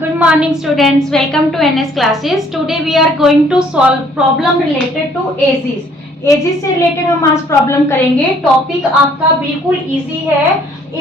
Good morning students, welcome to NS classes. Today we are going to solve problem related to ages. Ages से related हम आज problem करेंगे. Topic आपका बिल्कुल easy है,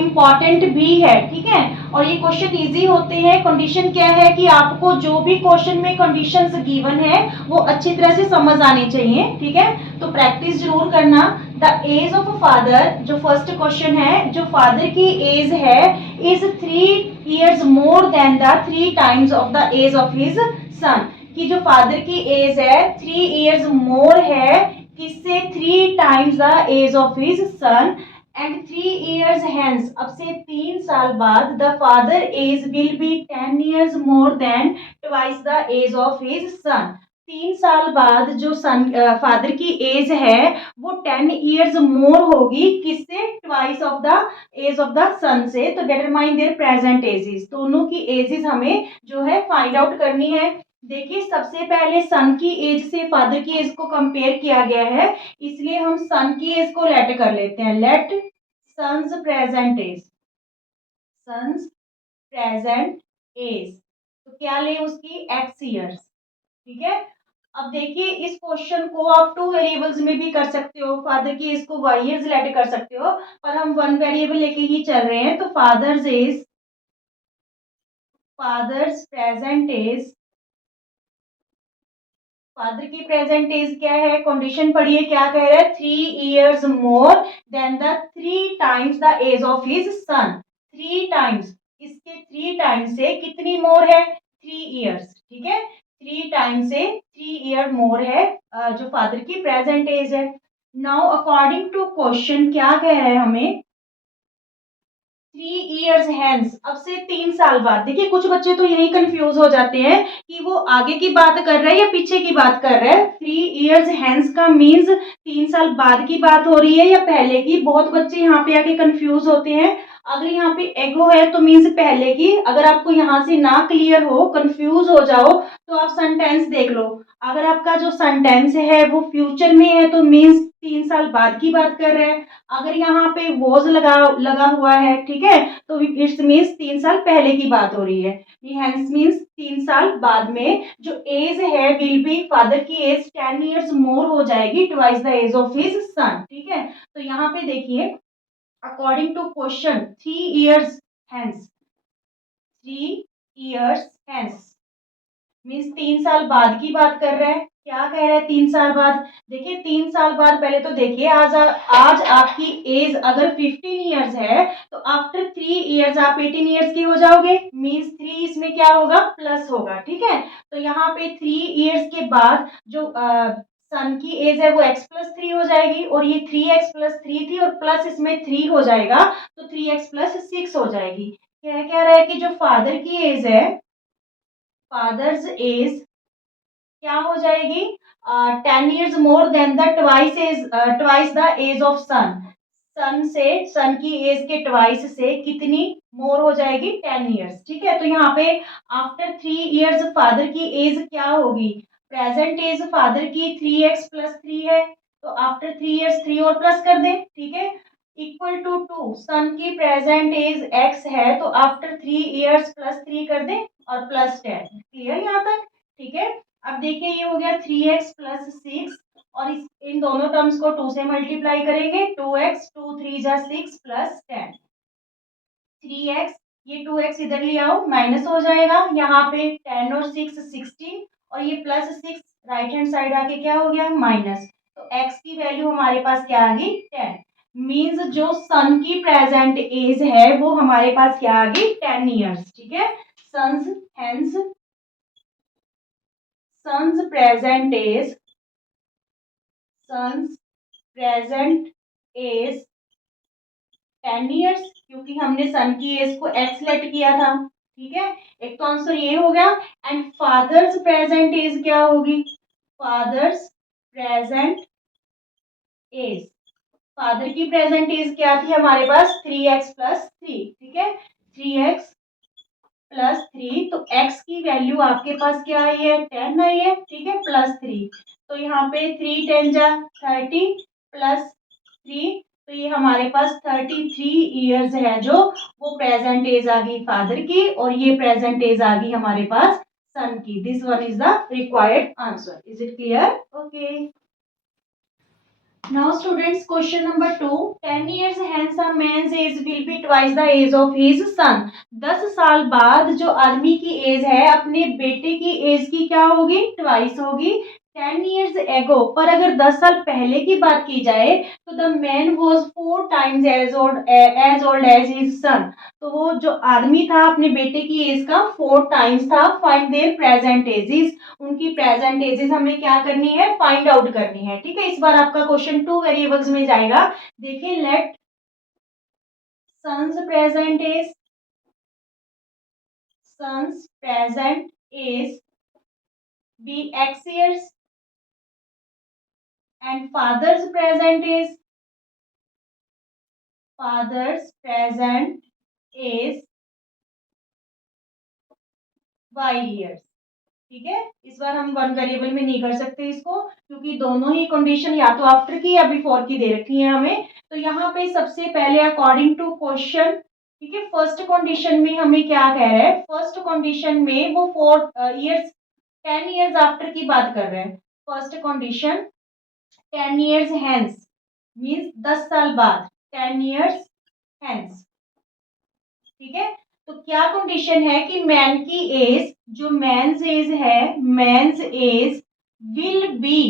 important भी है, ठीक है. और ये क्वेश्चन इजी होते हैं. कंडीशन क्या है कि आपको जो भी क्वेश्चन में कंडीशंस गिवन है वो अच्छी तरह से समझ आनी चाहिए, ठीक है. तो प्रैक्टिस जरूर करना. द एज ऑफ फादर, जो फर्स्ट क्वेश्चन है, जो फादर की एज है is 3 years more than the 3 times of the age of his son. कि जो फादर की एज है 3 years more है किससे, 3 times the age of his son. And 3 years hence, अब से 3 साल बाद, the father age will be 10 years more than twice the age of his son. 3 साल बाद जो सन फादर की एज है वो 10 years मोर होगी किससे, twice of the age of the son से. तो डिटरमाइन देयर प्रेजेंट एजेस, दोनों की एजेस हमें जो है फाइंड आउट करनी है. देखिए सबसे पहले सन की एज से फादर की एज को कंपेयर किया गया है, इसलिए हम सन की एज को लेट कर लेते हैं. Let son's present age, son's present age, तो क्या ले उसकी x ईयर्स, ठीक है. अब देखिए इस क्वेश्चन को आप 2 वेरिएबल्स में भी कर सकते हो. फादर की एज को y ईयर्स लेट कर सकते हो, पर हम 1 वेरिएबल लेके ही चल रहे हैं. तो father's age, father's present age, father की प्रेजेंट एज क्या है, कंडीशन पढ़िए क्या कह रहा है, 3 years more than the 3 times the age of his son. 3 times, इसके 3 टाइम्स से कितनी मोर है, 3 years, ठीक है. 3 टाइम्स से 3 year मोर है जो फादर की प्रेजेंट एज है. नाउ अकॉर्डिंग टू क्वेश्चन क्या कह रहा है हमें, 3 years hence, अब से 3 साल बाद. देखिए कुछ बच्चे तो यही कंफ्यूज हो जाते हैं कि वो आगे की बात कर रहा है या पीछे की बात कर रहा है. 3 years hence का मीन्स 3 साल बाद की बात हो रही है या पहले की. बहुत बच्चे यहाँ पे आके कंफ्यूज होते हैं. अगर यहाँ पे एगो है तो मीन्स पहले की. अगर आपको यहाँ से ना क्लियर हो, कंफ्यूज हो जाओ, तो आप सेंटेंस देख लो. अगर आपका जो सेंटेंस है वो फ्यूचर में है तो मीन्स 3 साल बाद की बात कर रहे हैं. अगर यहाँ पे वॉज लगा लगा हुआ है, ठीक है, तो इट्स मीन्स 3 साल पहले की बात हो रही है. हेंस मीन्स 3 साल बाद में जो एज है विल बी, फादर की एज 10 years मोर हो जाएगी, twice the age of his son, ठीक है. तो यहाँ पे देखिए according to question 3 years hence, 3 years hence means 3 साल बाद की बात कर रहे हैं. क्या कह रहे हैं 3 साल बाद, देखिए 3 साल बाद, पहले तो देखिए आज आपकी एज अगर 15 years है तो आफ्टर 3 years आप 18 years के हो जाओगे. मीन्स 3 इसमें क्या होगा, प्लस होगा, ठीक है. तो यहाँ पे 3 years के बाद जो सन की एज है वो x+3 हो जाएगी, और ये 3x+3 थी और प्लस इसमें 3 हो जाएगा, तो 3x+6 हो जाएगी. क्या कह रहा है कि जो फादर की एज है, फादर्स एज क्या हो जाएगी, 10 years more than the twice the age of son. Son से, सन की एज के ट्वाइस से कितनी मोर हो जाएगी, 10 years, ठीक है. तो यहाँ पे आफ्टर 3 years फादर की एज क्या होगी, प्रेजेंट एज फादर की 3x+3 है, तो आफ्टर 3 years 3 और प्लस कर दें, ठीक है, इक्वल टू 2. सन की प्रेजेंट एज x है तो आफ्टर 3 years +3 कर दें और +10. क्लियर यहाँ तक, ठीक है. अब देखिए ये हो गया 3x+6, और इन दोनों टर्म्स को 2 से मल्टीप्लाई करेंगे, 2x, 2 3 जा 6 +10, 3x, ये 2x इधर ले आओ, माइनस हो जाएगा. यहाँ पे 10 और 6 16, और ये +6 राइट हैंड साइड आके क्या हो गया, माइनस. तो x की वैल्यू हमारे पास क्या आ गई, 10. मीन्स जो सन की प्रेजेंट एज है वो हमारे पास क्या आ गई, 10 years, ठीक है. Son's hence, son's present age, son's present age 10 years, क्योंकि हमने सन की एज को x लेट किया था, ठीक है. एक तो आंसर ये हो गया. एंड फादर्स प्रेजेंट एज क्या होगी, फादर्स प्रेजेंट एज, फादर की प्रेजेंट एज क्या थी हमारे पास, 3x+3, ठीक है. 3x+3, तो x की वैल्यू आपके पास क्या आई है, 10 आई है, ठीक है, +3. तो यहाँ पे 3 10 जा 30 +3, तो ये हमारे पास 33 ईयर्स है जो वो प्रेजेंट एज आ गई फादर की, और ये प्रेजेंट एज आ गई हमारे पास सन की. This one is the required answer. Is it clear? Okay. Now students, question number 2. 10 years hence a man's age will be twice the age of his son. 10 साल बाद जो आदमी की एज है अपने बेटे की एज की क्या होगी? ट्वाइस होगी. 10 years ago, पर अगर 10 साल पहले की बात की जाए तो the man was 4 times as old as his son. तो वो जो आदमी था अपने बेटे की एज का 4 टाइम्स था. Find there present ages. उनकी प्रेजेंट एजेस हमें क्या करनी है? फाइंड आउट करनी है. ठीक है, इस बार आपका क्वेश्चन 2 वेरिएबल्स में जाएगा. देखिए, let son's present age be x years and father's present is y years. ठीक है, इस बार हम वन वेरिएबल में नहीं कर सकते इसको, क्योंकि दोनों ही कंडीशन या तो आफ्टर की या बिफोर की दे रखी है हमें. तो यहाँ पे सबसे पहले अकॉर्डिंग टू क्वेश्चन, ठीक है, फर्स्ट कंडीशन में हमें क्या कह रहा है? फर्स्ट कंडीशन में वो 4 ईयर्स 10 ईयर्स आफ्टर की बात कर रहे हैं. First condition 10 years hence means 10 साल बाद. 10 ईयर्स हेंस. ठीक है, तो क्या कंडीशन है कि मैन की एज, जो मैंस एज है, मैंस एज विल बी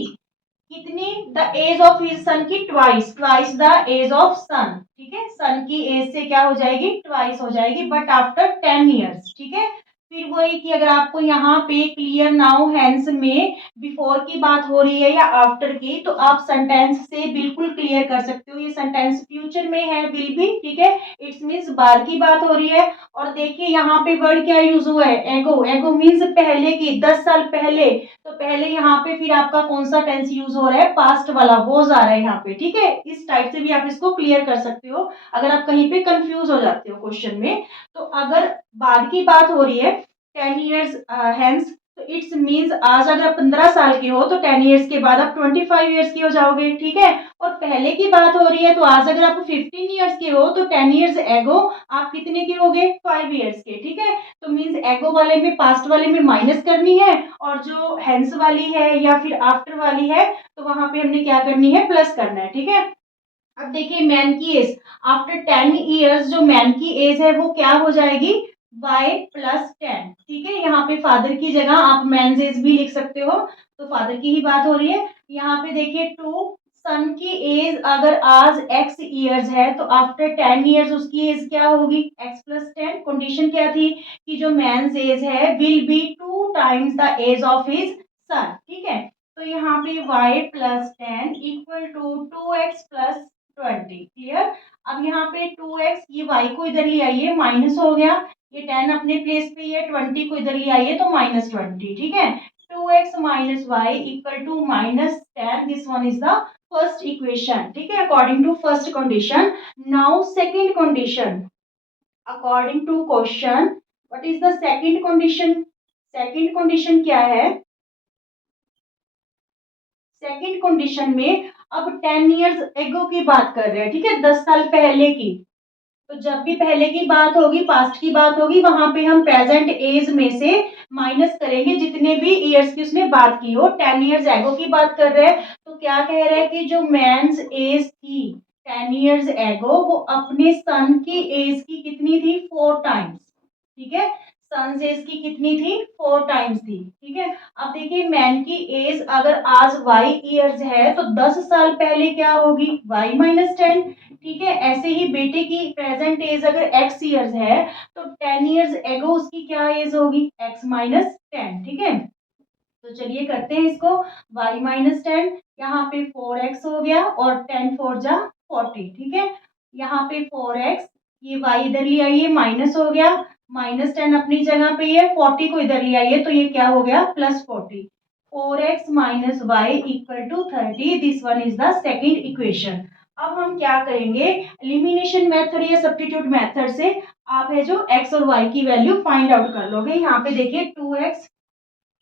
कितनी? The age of his son की twice the age of son. ठीक है, सन की एज से क्या हो जाएगी? ट्वाइस हो जाएगी, बट आफ्टर 10 ईयर्स. ठीक है, फिर वही कि अगर आपको यहाँ पे क्लियर नाउ हैंस में बिफोर की बात हो रही है या आफ्टर की, तो आप सेंटेंस से बिल्कुल क्लियर कर सकते हो. ये सेंटेंस फ्यूचर में है, विल बी. ठीक है, इट्स मीन्स बाद की बात हो रही है. और देखिए यहाँ पे वर्ड क्या यूज हुआ है? एगो. एगो मीन्स पहले की, 10 साल पहले. तो पहले यहाँ पे फिर आपका कौन सा टेंस यूज हो रहा है? पास्ट वाला, वोज आ रहा है यहाँ पे. ठीक है, इस टाइप से भी आप इसको क्लियर कर सकते हो अगर आप कहीं पे कंफ्यूज हो जाते हो क्वेश्चन में. तो अगर बाद की बात हो रही है 10 ईयर्स हेंस, तो इट्स मीन्स आज अगर आप 15 साल के हो तो 10 ईयर्स के बाद आप 25 ईयर्स की हो जाओगे. ठीक है, और पहले की बात हो रही है तो आज अगर आप 15 ईयर्स के हो तो 10 ईयर्स एगो आप कितने के होगे? 5 ईयर्स के. ठीक है, तो मीन्स एगो वाले में, पास्ट वाले में माइनस करनी है, और जो हेंस वाली है या फिर आफ्टर वाली है तो वहां पे हमने क्या करनी है? प्लस करना है. ठीक है, अब देखिए मैन की एज आफ्टर 10 ईयर्स, जो मैन की एज है वो क्या हो जाएगी? y plus 10. ठीक है, यहाँ पे फादर की जगह आप मैन एज भी लिख सकते हो, तो फादर की ही बात हो रही है. यहाँ पे देखिए 2, सन की एज अगर आज x ईयर्स है तो आफ्टर 10 ईयर्स उसकी एज क्या होगी? x plus 10. कंडीशन क्या थी? कि जो मैन एज है will be 2 times the age of his son. ठीक है, तो यहाँ पे y plus 10 equal to 2x plus 20. Clear? अब यहाँ पे 2x, ये y को इधर ले आइए, माइनस हो गया. ये 10 अपने प्लेस पे, ये 20 को इधर ले आइए तो माइनस 20. ठीक है, 2x minus y equal to minus 10. This one is the first equation. ठीक है, according to first condition. Now second condition, according to question, what is the second condition? Second condition क्या है? सेकंड कंडीशन में अब 10 years ago की बात कर रहे हैं. ठीक है, 10 साल पहले की. तो जब भी पहले की बात होगी, पास्ट की बात होगी, वहां पे हम प्रेजेंट एज में से माइनस करेंगे जितने भी ईयर्स की उसने बात की हो. 10 इयर्स एगो की बात कर रहे हैं, तो क्या कह रहे हैं कि जो मैंस एज थी 10 इयर्स एगो, वो अपने सन की एज की कितनी थी? 4 टाइम्स. ठीक है, सन एज की कितनी थी? 4 टाइम्स थी. ठीक है, अब देखिए मैन की एज अगर आज y ईयर्स है तो 10 साल पहले क्या होगी? y minus 10. ठीक है, ऐसे ही बेटे की प्रेजेंट एज अगर x ईयर्स है तो 10 ईयर्स एगो उसकी क्या एज होगी? x minus 10. ठीक है, तो चलिए करते हैं इसको. y माइनस 10, यहाँ पे 4x हो गया और 10 4 जा 40. ठीक है, यहाँ पे 4x, ये y इधर ले आइए, माइनस हो गया, माइनस 10 अपनी जगह पे है, 40 को इधर ले आइए तो ये क्या हो गया? Plus 40. 4x minus y equal to 30. This one is the second equation. अब हम क्या करेंगे? एलिमिनेशन मेथड या सब्स्टिट्यूट मेथड से आप है जो x और y की वैल्यू फाइंड आउट कर लोगे. यहाँ पे देखिए 2x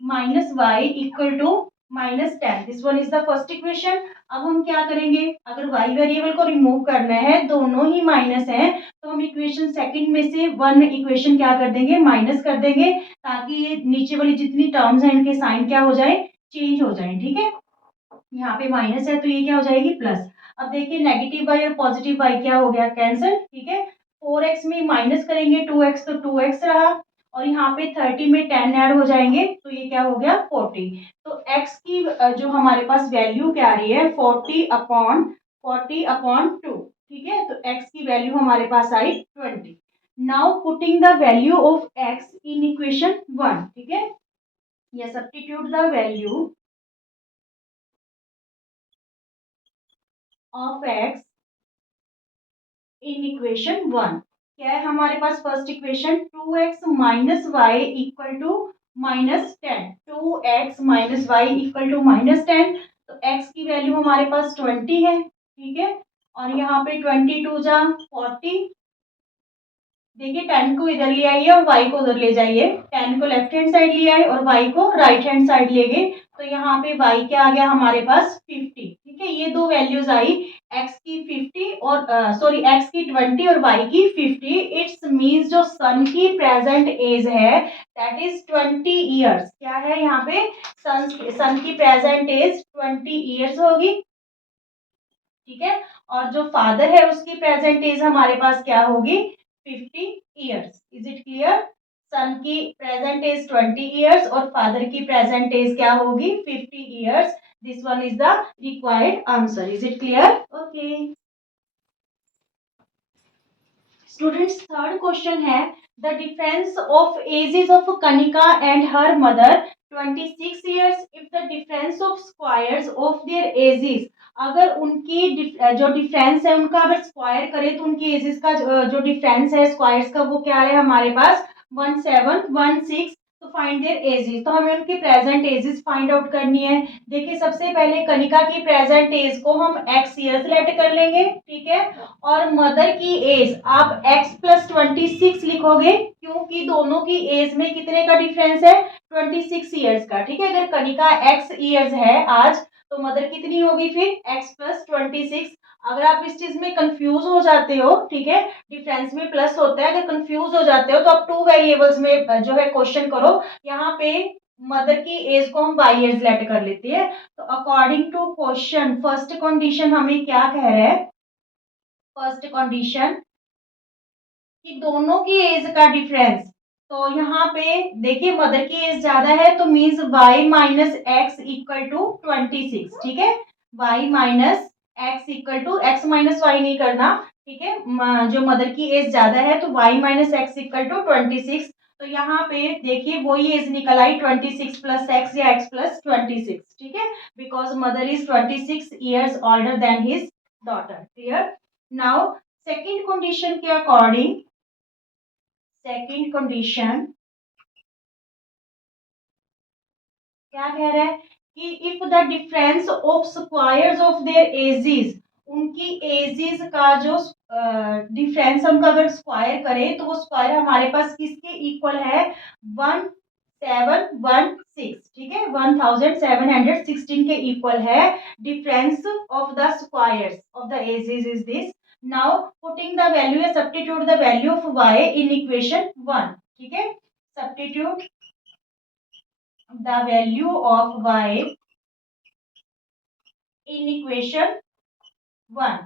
minus y equal to -10, this one is the first equation. अब हम क्या करेंगे, अगर y वेरिएबल को रिमूव करना है, दोनों ही माइनस है, तो हम इक्वेशन सेकंड में से वन इक्वेशन क्या कर देंगे, माइनस कर देंगे, ताकि ये नीचे वाली जितनी टर्म्स हैं इनके साइन क्या हो जाए, चेंज हो जाए। ठीक है, यहाँ पे माइनस है तो ये क्या हो जाएगी, प्लस। अब देखिए नेगेटिव वाई और पॉजिटिव वाई क्या हो गया, कैंसिल। ठीक है, 4x में माइनस करेंगे 2x तो 2x रहा, और यहाँ पे 30 में 10 ऐड हो जाएंगे तो ये क्या हो गया, 40। तो x की जो हमारे पास वैल्यू क्या आ रही है, 40/2। ठीक है, तो x की वैल्यू हमारे पास आई 20। Now putting the value of x in equation 1। ठीक है, या substitute the value of x in equation 1। क्या है हमारे पास first equation, 2x minus y equal to -10। 2x minus y equal to -10, तो x की वैल्यू हमारे पास 20 है। ठीक है, और यहाँ पे 22 जा 40। देखिए 10 को इधर ले आइए और y को उधर ले जाइए, 10 को लेफ्ट हैंड साइड ले आए और y को राइट हैंड साइड ले गए, तो यहाँ पे y क्या आ गया हमारे पास 50। ठीक है, ये दो वैल्यूज आई, x की 50 और सॉरी x की 20 और y की 50। इट्स मीन्स जो सन की प्रेजेंट एज है दैट इज 20 ईयर्स। क्या है यहाँ पे, सन की प्रेजेंट एज 20 ईयर्स होगी। ठीक है, और जो फादर है उसकी प्रेजेंट एज हमारे पास क्या होगी, 50 years. Is it clear, son की प्रेजेंट एज 20 ईयर्स और फादर की प्रेजेंट एज क्या होगी, 50 years. This one is the required answer. Is it clear, okay students. Third question है, the difference of ages of Kanika and her mother 26 years if the difference of squares of their ages. अगर उनकी जो difference है उनका अगर square करें तो उनकी एजेस का जो डिफरेंस है स्क्वायर्स का वो क्या है हमारे पास 1716। तो फाइंड देयर एजेस, तो हमें उनकी प्रेजेंट एजेस फाइंड आउट करनी है। देखिए सबसे पहले कनिका की प्रेजेंट एज को हम x ईयर्स लेट कर लेंगे। ठीक है, और मदर की एज आप x प्लस 26 लिखोगे, क्योंकि दोनों की एज में कितने का डिफरेंस है, 26 ईयर्स का। ठीक है, अगर कनिका x ईयर्स है आज, तो मदर कितनी होगी फिर x प्लस 26। अगर आप इस चीज में कंफ्यूज हो जाते हो, ठीक है, डिफरेंस में प्लस होता है, अगर कंफ्यूज हो जाते हो तो आप टू वेरिएबल्स में जो है क्वेश्चन करो। यहाँ पे मदर की एज को हम y एज लेट कर लेते हैं। तो according to question first condition हमें क्या कह रहा है, फर्स्ट कंडीशन कि दोनों की एज का डिफरेंस। तो यहाँ पे देखिए मदर की एज ज्यादा है तो means y minus x equal to 26। ठीक है, y minus x equal to x minus y नहीं करना। ठीक है, जो मदर की एज ज्यादा है तो y minus x equal to 26। तो यहाँ पे देखिए वही एज निकल आई 26 प्लस एक्स या x प्लस 26। ठीक है, because mother is 26 years older than his daughter. Clear, now second condition के अकॉर्डिंग, सेकेंड कंडीशन क्या कह रहा है कि if the difference of squares of their ages, उनकी एजेस का जो डिफरेंस हम अगर स्क्वायर करें तो वो स्क्वायर हमारे पास किसके इक्वल है, 1716। ठीक है, 1716 के इक्वल है। Difference of the squares of the ages is this. Now putting the value या substitute the value of y in equation 1। ठीक है, substitute the value of y in equation 1।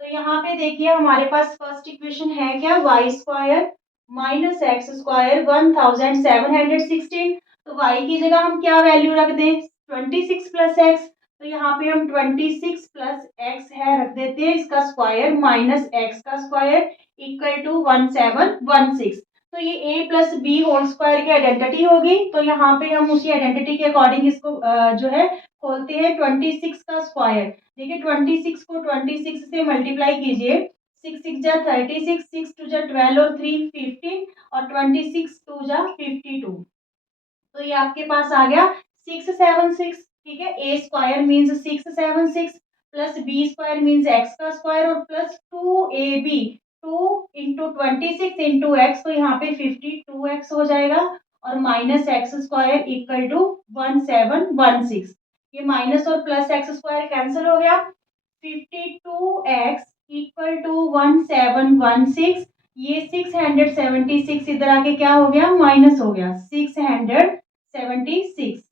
तो यहाँ पे देखिए हमारे पास फर्स्ट इक्वेशन है क्या, y square minus X square 1716। तो y की जगह हम क्या वैल्यू रख दें, 26 प्लस एक्स। तो यहाँ पे हम 26 प्लस एक्स है रख देते हैं, इसका स्क्वायर माइनस एक्स का स्क्वायर इक्वल टू 1716। तो ये a plus b whole square की आइडेंटिटी होगी। तो यहाँ पे हम उसी आइडेंटिटी के अकॉर्डिंग इसको जो है खोलते हैं। 26 का स्क्वायर, देखिए 26 को 26 से मल्टीप्लाई कीजिए, 6 6 जा 36, 6 2 जा 12 और 3 15 और 26 2 जा 52। तो ये आपके पास आ गया 676। ठीक है, A square means 676 plus B square means X का स्क्वायर और plus 2ab, 2 into 26 into X, तो यहाँ पे 52x हो जाएगा और minus X square equal to 1716। ये माइनस और प्लस एक्स स्क्वायर कैंसिल हो गया। 52x इक्वल टू 1716, ये 676 इधर आके क्या हो गया, माइनस हो गया, 676।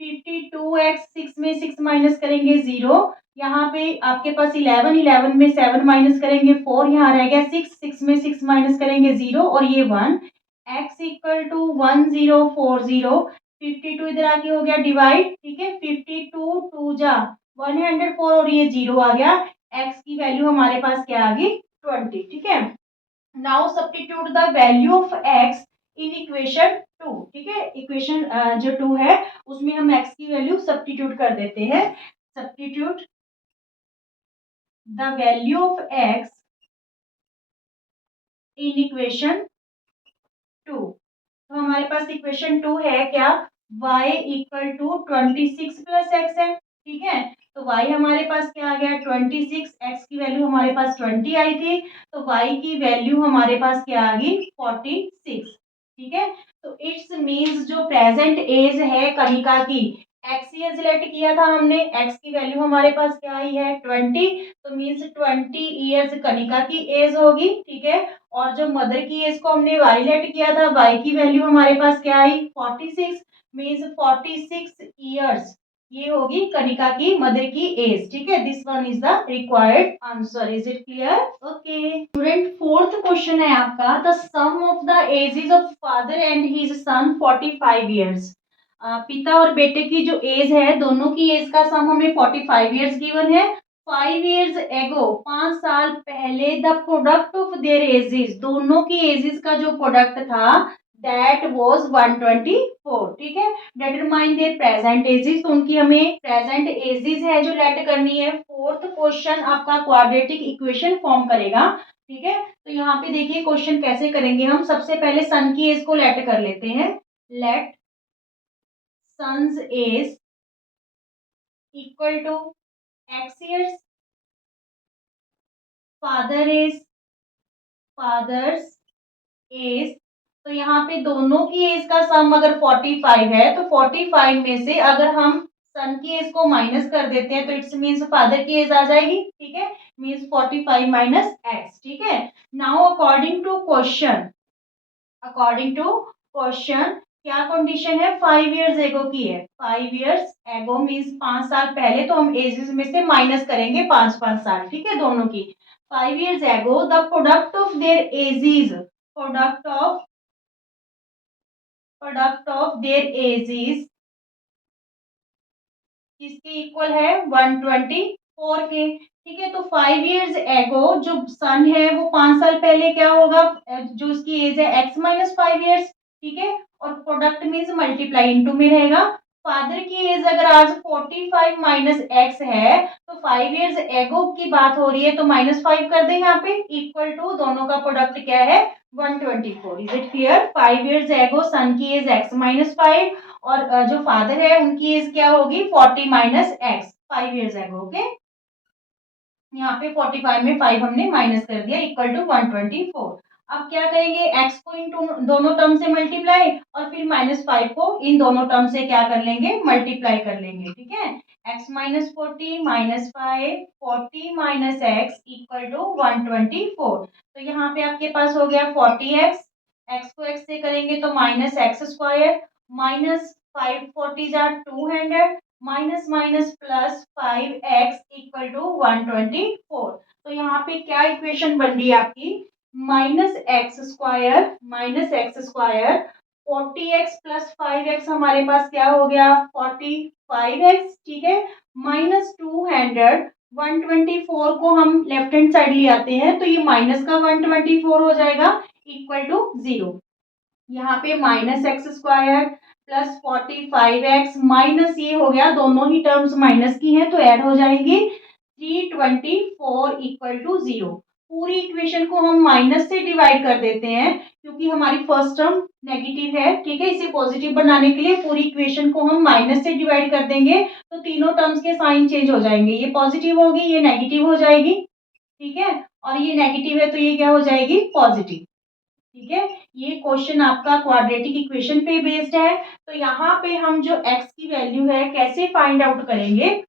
52x, 6 में 6 माइनस करेंगे 0, यहाँ पे आपके पास 11, 11 में 7 माइनस करेंगे 4, यहाँ रह गया 6, 6 में 6 माइनस करेंगे 0 और ये 1। x इक्वल टू 1040, 52 इधर आके हो गया डिवाइड, ठीक है, 52 2 जा 104 और ये 0 आ गया। x की वैल्यू हमारे पास क्या आ गई, 20, ठीक है। Now substitute the value of x in equation 2, ठीक है, इक्वेशन जो 2 है उसमें हम x की वैल्यू सब्स्टिट्यूट कर देते हैं। Substitute the value of x in equation 2, तो हमारे पास इक्वेशन 2 है क्या, y equal to 26 plus x है, ठीक है। तो y हमारे पास क्या आ गया, 26, x की वैल्यू हमारे पास 20 आई थी, तो y की वैल्यू हमारे पास क्या आ गई, 46, ठीक है। तो इट्स मीन्स जो प्रेजेंट एज है कनिका की, x ईयर सिलेक्ट किया था हमने, x की वैल्यू हमारे पास क्या आई है, 20, तो मीन्स 20 ईयर्स कनिका की एज होगी, ठीक है। और जो मदर की एज को हमने वाई लेट किया था, वाई की वैल्यू हमारे पास क्या आई, 46, मीन्स 46 ईयर्स ये होगी कनिका की मदर की एज, ठीक है। This one is the required answer. Is it clear? Okay student, fourth question है आपका, the sum of the ages of father and his son 45 years. पिता और बेटे की जो एज है, दोनों की एज का सम हमें 45 ईयर्स गिवन है। 5 years ago, 5 साल पहले, the product of their edges, दोनों की एजेस का जो प्रोडक्ट था दैट वाज 124, ठीक है। डिटरमाइन देयर प्रेजेंट एजेस, तो उनकी हमें प्रेजेंट एजेस है जो लेट करनी है। फोर्थ क्वेश्चन आपका क्वाड्रेटिक इक्वेशन फॉर्म करेगा, ठीक है। तो यहाँ पे देखिए क्वेश्चन कैसे करेंगे हम, सबसे पहले सन की एज को लेट कर लेते हैं। Let son's age equal to x years, father age, father's age, तो यहाँ पे दोनों की एज का सम अगर 45 है, तो 45 में से अगर हम सन की एज को माइनस कर देते हैं तो इट्स मीन्स फादर की एज आ जाएगी, ठीक है, मीन्स 45 माइनस एक्स, ठीक है। नाउ अकॉर्डिंग टू क्वेश्चन क्या कंडीशन है, 5 years एगो की है, 5 years एगो मीन्स 5 साल पहले, तो हम एजेस में से माइनस करेंगे 5-5 साल, ठीक है, दोनों की। 5 years एगो the product of their edges, product of their edges किसके इक्वल है, 124 के, ठीक है। तो 5 years एगो जो सन है वो 5 साल पहले क्या होगा, जो उसकी एज है x-5 years, ठीक है। और प्रोडक्ट मीन्स मल्टीप्लाई इनटू में रहेगा। फादर की एज अगर आज 45 माइनस एक्स है, तो 5 years एगो की बात हो रही है, तो -5 कर दे यहाँ पे, इक्वल टू दोनों का प्रोडक्ट क्या है, 124। Is it clear? 5 years एगो सन की एज x-5 और जो फादर है उनकी एज क्या होगी, 40 माइनस एक्स, 5 years एगो, ओके। यहाँ पे 45 में 5 हमने माइनस कर दिया, इक्वल टू 124। अब क्या करेंगे, x को इन दोनों टर्म से मल्टीप्लाई और फिर -5 को इन दोनों टर्म से क्या कर लेंगे, मल्टीप्लाई कर लेंगे, ठीक है। x minus 40 minus 5, 40 minus x equal to 124। तो यहाँ पे आपके पास हो गया 40x, x को x से करेंगे तो माइनस एक्स स्क्वायर, माइनस 540 जा 200, minus minus plus 5x equal to 124। तो यहाँ पे क्या इक्वेशन बन रही है आपकी, minus X square 40x plus 5x हमारे पास क्या हो गया, 45x, ठीक है। -200, 124 को हम लेफ्ट हैंड साइड ले आते हैं तो ये माइनस का 124 हो जाएगा, इक्वल टू 0। यहाँ पे -x² प्लस 45x माइनस ये हो गया, दोनों ही टर्म्स माइनस की हैं तो ऐड हो जाएंगे, 324 इक्वल टू 0। पूरी इक्वेशन को हम माइनस से डिवाइड कर देते हैं क्योंकि हमारी फर्स्ट टर्म नेगेटिव है, ठीक है। इसे पॉजिटिव बनाने के लिए पूरी इक्वेशन को हम माइनस से डिवाइड कर देंगे, तो तीनों टर्म्स के साइन चेंज हो जाएंगे, ये पॉजिटिव होगी, ये नेगेटिव हो जाएगी, ठीक है, और ये नेगेटिव है तो ये क्या हो जाएगी, पॉजिटिव। ठीक है, ये क्वेश्चन आपका क्वाड्रेटिक इक्वेशन पे बेस्ड है। तो यहाँ पे हम जो x की वैल्यू है कैसे फाइंड आउट करेंगे,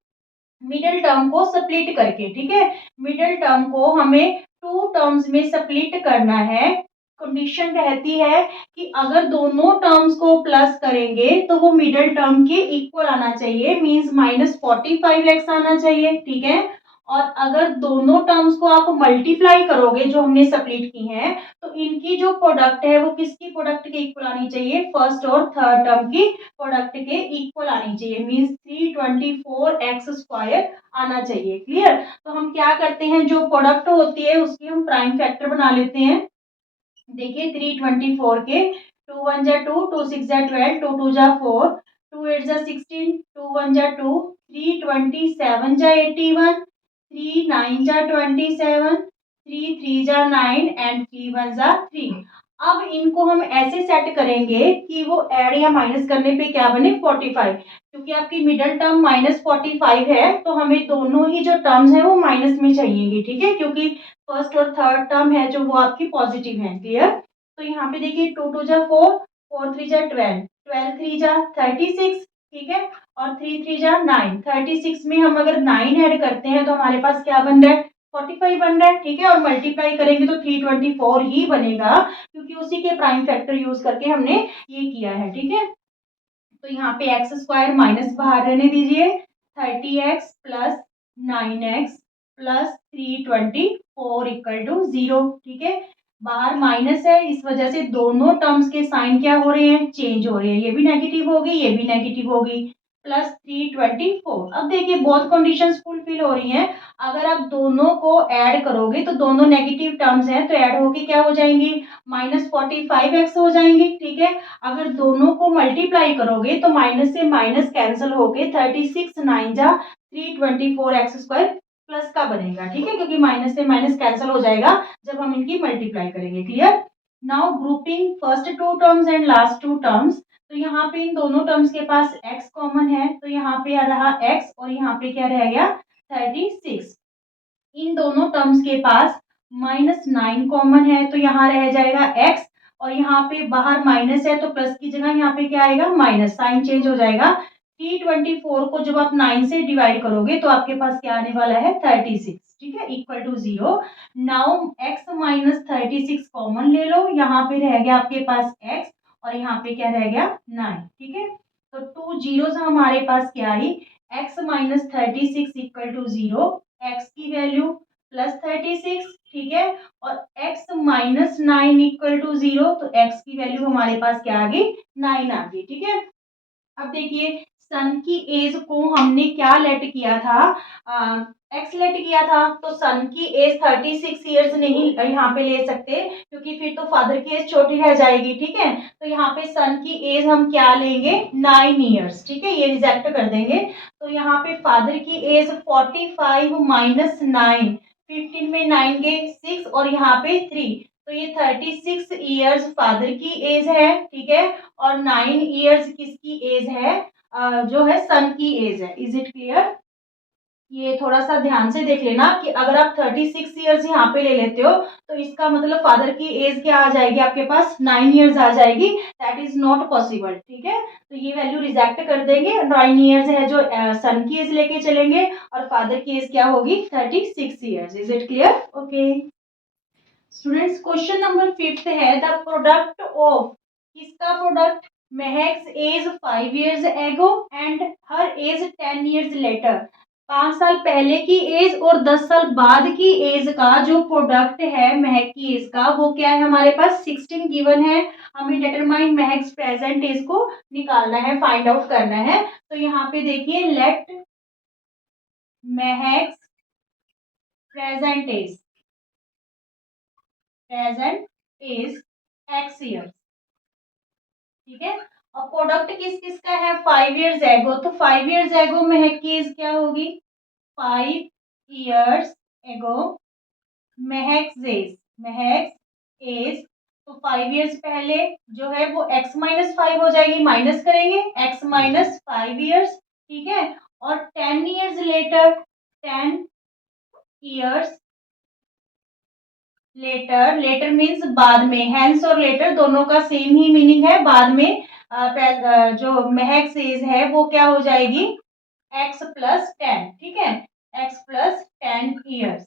मिडिल टर्म को स्प्लिट करके। ठीक है, मिडिल टर्म को हमें टू टर्म्स में स्प्लिट करना है। कंडीशन रहती है कि अगर दोनों टर्म्स को प्लस करेंगे तो वो मिडिल टर्म के इक्वल आना चाहिए, मींस -45x आना चाहिए। ठीक है, और अगर दोनों टर्म्स को आप मल्टीप्लाई करोगे जो हमने स्प्लिट की हैं, तो इनकी जो प्रोडक्ट है वो किसकी प्रोडक्ट के इक्वल आनी चाहिए, फर्स्ट और थर्ड टर्म की प्रोडक्ट के इक्वल आनी चाहिए, मींस 324x² आना चाहिए। क्लियर। तो हम क्या करते हैं, जो प्रोडक्ट होती है उसकी हम प्राइम फैक्टर बना लेते हैं। देखिए 324 के 2 1 जा 2, 2 6 जा 12, 2 2 जा 4, 2 8 जा 16, 2 1 जा 2, 3 27 जा 81, 3 9 जा 27, 3 3 जा 9 एंड 3 1 जा 3। अब इनको हम ऐसे सेट करेंगे कि वो ऐड या माइनस करने पे क्या बने, 45। क्योंकि आपकी मिडिल टर्म -45 है तो हमें दोनों ही जो टर्म्स है वो माइनस में चाहिए। ठीक है, क्योंकि फर्स्ट और थर्ड टर्म है जो वो आपकी पॉजिटिव है। क्लियर। तो यहाँ पे देखिए 2 2 जा 4, 4 3 जा 12, 12 3 जा 36। ठीक है, और 3 3 जा 9, 36 में हम अगर 9 ऐड करते हैं तो हमारे पास क्या बन रहा है, 45 बन रहा है। ठीक है, और मल्टीप्लाई करेंगे तो 324 ही बनेगा, क्योंकि उसी के प्राइम फैक्टर यूज करके हमने ये किया है। ठीक है, तो यहाँ पे x² माइनस बाहर रहने दीजिए, 30x plus 9x plus 324 equal to 0। ठीक है, बाहर माइनस है, इस वजह से दोनों टर्म्स के साइन क्या हो रहे हैं, चेंज हो रहे हैं। ये भी नेगेटिव होगी, ये भी नेगेटिव होगी, प्लस 324। अब देखिए बहुत कंडीशंस फुलफिल हो रही हैं। अगर आप दोनों को ऐड करोगे तो दोनों नेगेटिव टर्म्स हैं तो ऐड होके क्या हो जाएंगी, -45x हो जाएंगी। ठीक है, अगर दोनों को मल्टीप्लाई करोगे तो माइनस से माइनस कैंसिल होके 36 9 जा 324x² प्लस का बनेगा। ठीक है, क्योंकि माइनस से माइनस कैंसिल हो जाएगा जब हम इनकी मल्टीप्लाई करेंगे। Clear. Now grouping first two terms and last two terms. तो यहाँ पे इन दोनों टर्म्स के पास x कॉमन है, तो यहाँ पे आ रहा x और यहाँ पे क्या रह गया, 36। इन दोनों टर्म्स के पास -9 कॉमन है, तो यहाँ रह जाएगा x, और यहाँ पे बाहर माइनस है तो प्लस की जगह यहाँ पे क्या आएगा, माइनस, साइन चेंज हो जाएगा। 324 को जब आप 9 से डिवाइड करोगे तो आपके पास क्या आने वाला है, 36। ठीक है, equal to 0। Now x minus 36 common ले लो, यहाँ पे रह गया आपके पास x और यहाँ पे क्या रह गया, 9। ठीक है, तो 2 जीरोस हमारे पास क्या आई, x minus 36 equal to 0, x की वैल्यू +36। ठीक है, और x माइनस 9 इक्वल टू 0, तो x की वैल्यू हमारे पास क्या आ गई, 9 आ गई। ठीक है, अब देखिए सन की एज को हमने क्या लेट किया था, एक्स लेट किया था, तो सन की एज 36 ईयर्स नहीं यहाँ पे ले सकते, क्योंकि फिर तो फादर की एज छोटी रह जाएगी। ठीक है, तो यहाँ पे सन की एज हम क्या लेंगे, 9 ईयर्स। ठीक है, ये रिजेक्ट कर देंगे। तो यहाँ पे फादर की एज 45 माइनस 9, 15 में 9 गए 6 और यहाँ पे 3, तो ये 36 ईयर्स फादर की एज है। ठीक है, और 9 ईयर्स किसकी एज है, जो है सन की एज है। Is it clear. ये थोड़ा सा ध्यान से देख लेना कि अगर आप 36 ईयर्स यहाँ पे ले लेते हो तो इसका मतलब फादर की एज क्या आ जाएगी, आपके पास 9 ईयर्स आ जाएगी। That is not possible. ठीक है, तो ये वैल्यू रिजेक्ट कर देंगे। 9 ईयर्स है जो सन की एज लेके चलेंगे, और फादर की एज क्या होगी, 36 years. Is it clear. Okay students, question number 5 है द प्रोडक्ट ऑफ, किसका product, Mahak's age 5 years ago and her age 10 years later. 5 साल पहले की एज और 10 साल बाद की एज का जो प्रोडक्ट है महक की एज का, वो क्या है, हमारे पास 16 गिवन है। हमें डिटरमाइन महक्स प्रेजेंट एज को निकालना है, फाइंड आउट करना है। तो यहाँ पे देखिए let Mahak's present age, present age X year. ठीक है, और प्रोडक्ट किस किस का है, 5 इयर्स एगो, तो 5 इयर्स एगो महक की एज क्या होगी, 5 इयर्स एगो महक एज, महक एज, तो 5 इयर्स पहले जो है वो x माइनस 5 हो जाएगी, माइनस करेंगे x माइनस 5 इयर्स। ठीक है, और 10 years later, 10 years later, later means बाद में, हेंस और लेटर दोनों का सेम ही मीनिंग है, बाद में जो महक एज है वो क्या हो जाएगी, x+10, ठीक है, x+10 ईयर्स,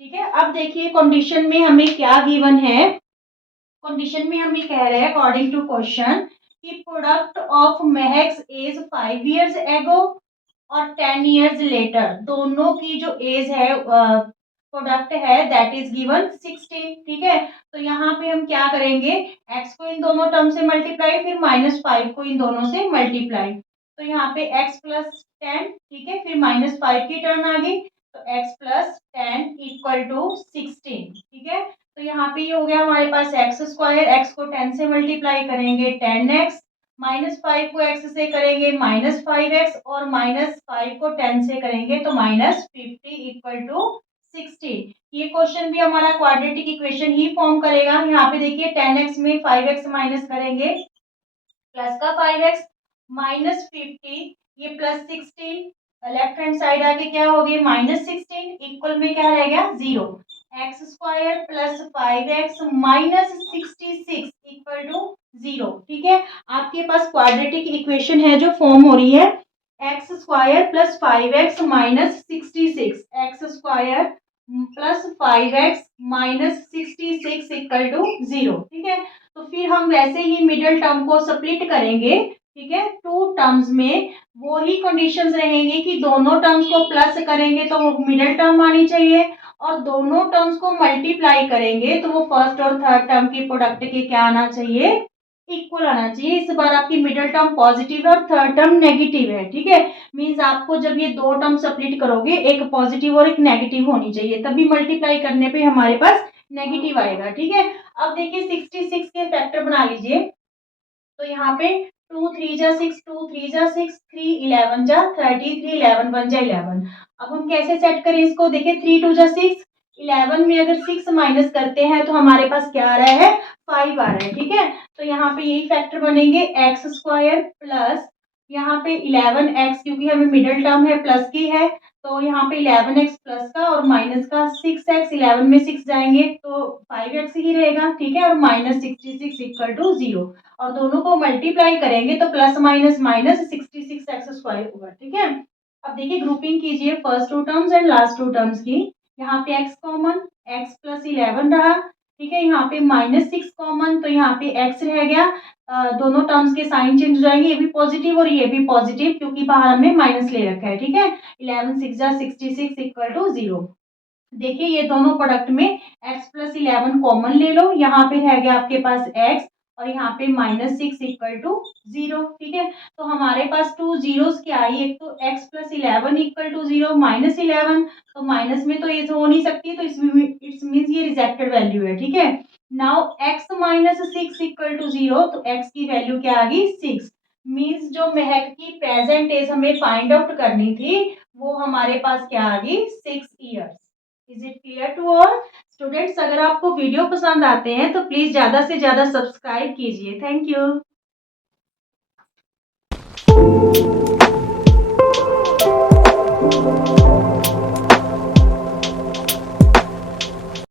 ठीक है। अब देखिए कंडीशन में हमें क्या गिवन है, कंडीशन में हमें कह रहे हैं अकॉर्डिंग टू क्वेश्चन कि प्रोडक्ट ऑफ महक्स एज 5 years एगो और 10 years लेटर, दोनों की जो एज है प्रोडक्ट है दैट इज गिवन 16, ठीक है। तो यहाँ पे हम क्या करेंगे, x को इन दोनों टर्म से मल्टीप्लाई, फिर -5 को इन दोनों से मल्टीप्लाई, तो यहाँ पे x+10, ठीक है, फिर -5 की टर्म आ गई, तो x+10 = 16, ठीक है। तो यहाँ पे ये हो गया हमारे पास x², x को 10 से मल्टीप्लाई करेंगे 10x, -5 को x से करेंगे -5x, और -5 को 10 से करेंगे तो -50 = 16। ये क्वेश्चन भी हमारा क्वाड्रेटिक इक्वेशन ही फॉर्म करेगा। यहाँ पे देखिए 10x में 5x माइनस करेंगे, प्लस का 5x -50, ये +16, लेफ्ट हैंड साइड आके क्या हो गया -16, इक्वल में क्या रह गया 0, x² + 5x -66 = 0, ठीक है। आपके पास क्वाड्रेटिक इक्वेशन है जो फॉर्म हो रही है x² + 5x -66, x² + 5x -66 = 0, ठीक है। तो फिर हम वैसे ही मिडिल टर्म को स्प्लिट करेंगे, ठीक है, टू टर्म्स में, वो ही कंडीशंस रहेंगी कि दोनों टर्म्स को प्लस करेंगे तो वो मिडिल टर्म आनी चाहिए, और दोनों टर्म्स को मल्टीप्लाई करेंगे तो वो फर्स्ट और थर्ड टर्म की प्रोडक्ट के क्या आना चाहिए, इक्वल आना चाहिए। इस बार आपकी मिडिल टर्म पॉजिटिव है और थर्ड टर्म नेगेटिव है, ठीक है। मींस आपको जब ये दो टर्म स्प्लिट करोगे एक पॉजिटिव और एक नेगेटिव होनी चाहिए, तभी मल्टीप्लाई करने पे हमारे पास नेगेटिव आएगा, ठीक है। अब देखिए 66 के फैक्टर बना लीजिए, तो यहाँ पे 2 3 जा 6, 2 3 जा 6, 3 11 जा 30, 3 11 1 जा 11। अब हम कैसे सेट करें इसको, देखिए 3 2 जा 6, 11 में अगर 6 माइनस करते हैं तो हमारे पास क्या आ रहा है, 5 आ रहा है, ठीक है। तो यहाँ पे यही फैक्टर बनेंगे, x² प्लस यहाँ पे 11x, क्योंकि हमें मिडिल टर्म है प्लस की है, तो यहाँ पे 11x प्लस का और माइनस का 6x, 11 में 6 जाएंगे तो 5x ही रहेगा, ठीक है, और -66 = 0, और दोनों को मल्टीप्लाई करेंगे तो प्लस माइनस माइनस 66x² होगा, ठीक है। अब देखिए ग्रुपिंग कीजिए first two terms and last two terms की, यहाँ पे x कॉमन, x + 11 रहा, ठीक है, यहाँ पे -6 कॉमन, तो यहाँ पे x रह गया, दोनों टर्म्स के साइन चेंज हो जाएंगे, ये भी पॉजिटिव और ये भी पॉजिटिव, क्योंकि बाहर हमने माइनस ले रखा है, ठीक है। 11 6 जा 66 = 0। देखिए ये दोनों प्रोडक्ट में x + 11 कॉमन ले लो, यहाँ पे रह गया आपके पास x, और यहाँ पे -6 = 0, ठीक है। तो हमारे पास 2 जीरोस क्या आई, एक तो x + 11 = 0, -11, तो माइनस में तो ये हो नहीं सकती, तो इसमें इट्स मीन्स ये रिजेक्टेड वैल्यू है, ठीक है। नाउ x -6 = 0, तो x की वैल्यू क्या आ गई 6, मीन्स जो महक की प्रेजेंट एज हमें फाइंड आउट करनी थी वो हमारे पास क्या आ गई 6 years. Is it clear to all students? अगर आपको वीडियो पसंद आते हैं तो प्लीज ज्यादा से ज्यादा सब्सक्राइब कीजिए। Thank you.